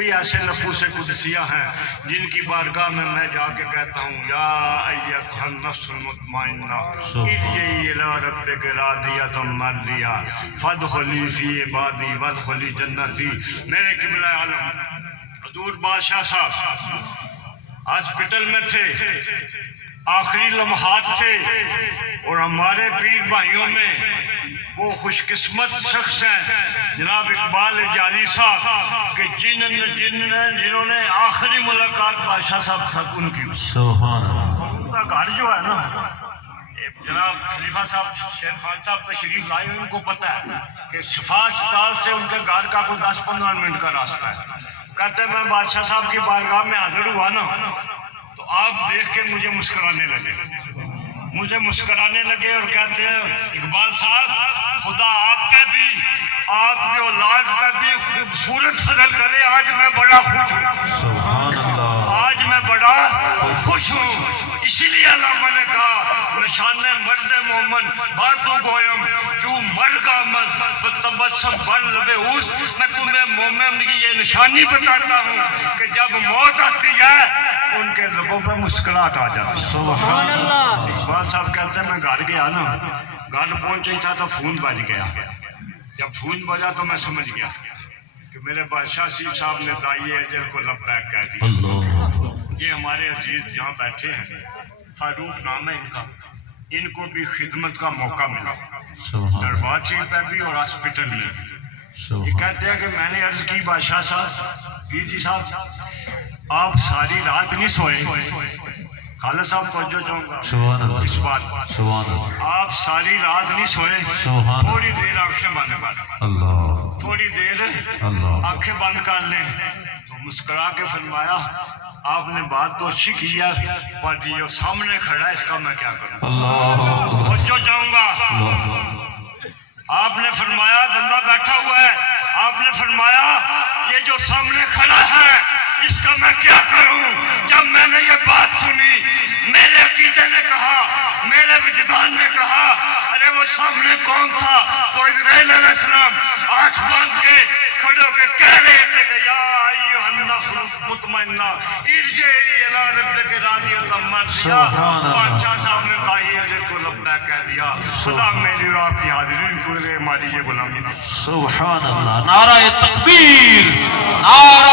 کوئی ایسے نفوس قدسیہ ہیں جن کی بارگاہ میں جا کے کہتا ہوں یا ایتھا النفس المطمئنہ ارجعی الی ربک راضیۃ مرضیہ فادخلی فی عبادی وادخلی جنتی۔ میرے قبلہ عالم حضور بادشاہ صاحب ہاسپٹل میں تھے، آخری لمحات تھے، اور ہمارے پیر بھائیوں میں وہ خوش قسمت شخص ہیں جناب اقبال جالی صاحب کہ جنہوں نے آخری ملاقات بادشاہ صاحب تک ان کی سبحان اللہ۔ ان کا گھر جو ہے نا، جناب خلیفہ صاحب شیر خان صاحب تشریف لائے، ان کو پتہ ہے کہ شفا اسپتال سے ان کے گھر کا کوئی 10-15 منٹ کا راستہ ہے۔ کہتے میں بادشاہ صاحب کی بارگاہ میں حاضر ہوا نا تو آپ دیکھ کے مجھے مسکرانے لگے اور کہتے ہیں اقبال صاحب خدا آپ پہ بھی، آپ کی اولاد پہ بھی خوبصورت فضل کرے، آج میں بڑا خوش ہوں، سبحان اللہ۔ آج میں بڑا خوش ہوں۔ اسی لیے علامہ نے کہا نشان مرد مومن باتوں گویم جو مرگ آمد تبسم بر لب اوست۔ میں تمہیں مومن کی یہ نشانی بتاتا ہوں کہ جب موت آتی ہے ان کے لبوں پہ مسکراہٹ آ جاتی ہے۔ سبحان اللہ۔ اقبال صاحب کہتے ہیں میں گھر گیا نا، گھر پہنچے تھا تو فون بج گیا۔ جب فون بجا تو میں سمجھ گیا کہ میرے بادشاہ صاحب نے دائی اجل کو لبیک کہہ دیا۔ اللہ۔ یہ ہمارے عزیز جہاں بیٹھے ہیں، فاروق نام ہے ان کا، ان کو بھی خدمت کا موقع ملا سبحان دربار شریف پہ بھی اور ہاسپٹل میں بھی۔ یہ سبحان کہتے ہیں کہ میں نے عرض کی بادشاہ صاحب، پیر جی صاحب آپ ساری رات نہیں سوئے؟ خالد صاحب توجہ چاہوں گا سبحان اللہ۔ اس بات، سبحان اللہ۔ آپ ساری رات نہیں سوئے؟ سبحان تھوڑی دیر آنکھیں بند کر، اللہ۔ تھوڑی دیر اللہ۔ آنکھیں بند کر لیں۔ تو مسکرا کے فرمایا آپ نے بات تو اچھی کی ہے پر جو سامنے کھڑا ہے اس کا میں کیا کروں؟ اللہ۔ توجہ چاہوں گا۔ آپ نے فرمایا بندہ بیٹھا ہوا ہے، آپ نے فرمایا یہ جو سامنے کھڑا ہے اس کا میں کیا کروں؟ جب میں نے یہ بات سنی میرے عقیدے نے کہا، میرے وجدان نے کہا ارے وہ سامنے کون تھا؟ وہ اسرائیل علیہ السلام آنکھ باندھ کے کھڑے ہو کے کہہ رہے تھے کہ یا ایھا النفس المطمئنہ ارجعی الی ربک راضیۃ مرضیہ۔ بادشاہ صاحب نے دائی اجل کو لبیک کہہ دیا۔ خدا میری اور آپ کی حاضری پورے ہماری یہ غلامی۔ سبحان اللہ۔ نعرہ تکبیر، نعرہ